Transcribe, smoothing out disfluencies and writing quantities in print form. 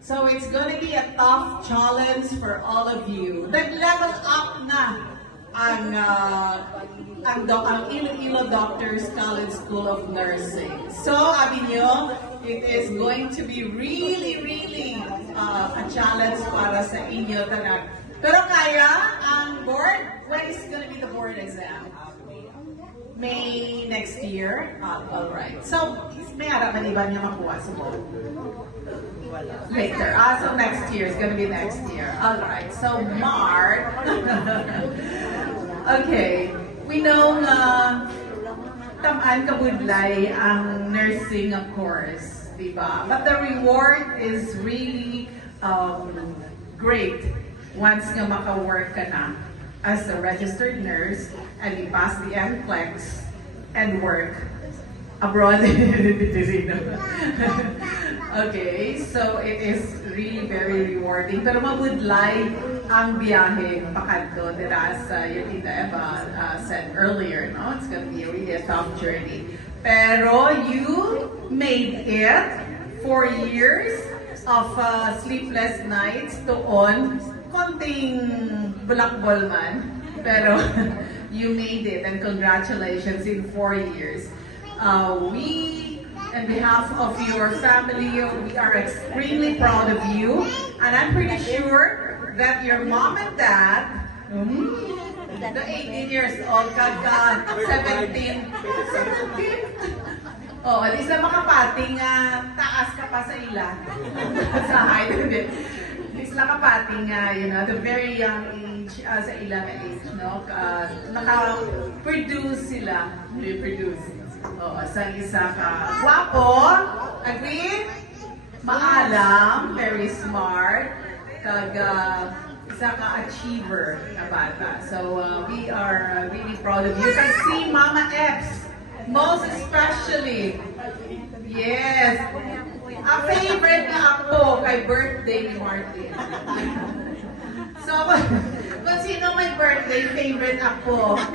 So it's going to be a tough challenge for all of you. Nag-level up na ang Iloilo Doctors College School of Nursing. So, sabi nyo, it is going to be really a challenge para sa inyo talaga. Pero kaya, ang board, when is going to be the board exam? May next year? Alright. So, may harapan iba niya makuha sa board? Later. So next year. It's gonna be next year. Alright. So, Mark. Okay. We know na tamaan kabudlay ang nursing, of course. Diba? But the reward is really great once nga maka-work ka na as a registered nurse and you pass the NCLEX and work abroad. Okay, so it is really very rewarding. Pero mabudlay ang biyahe pakadto as your Tita Eva said earlier, no? It's gonna be really a tough journey. Pero you made it 4 years of sleepless nights on konting bulakbol man. Pero you made it, and congratulations in 4 years. We, on behalf of your family, we are extremely proud of you, and I'm pretty sure that your mom and dad, the 18 years old, kaga 17, oh, at least na makapating taas ka pa sa ila. Sa height, hindi. At least nakapating, the very young age, sa ilang age, no? Naka-produce sila, reproduce. Oo, sa isa ka. Guwapo, agree? Maalam, very smart, isa ka achiever na bata. So, we are really proud of you. You can see Mama Epps, most especially. Yes. A favorite na ako kay birthday ni Martin. So, kung sino may birthday, favorite ako.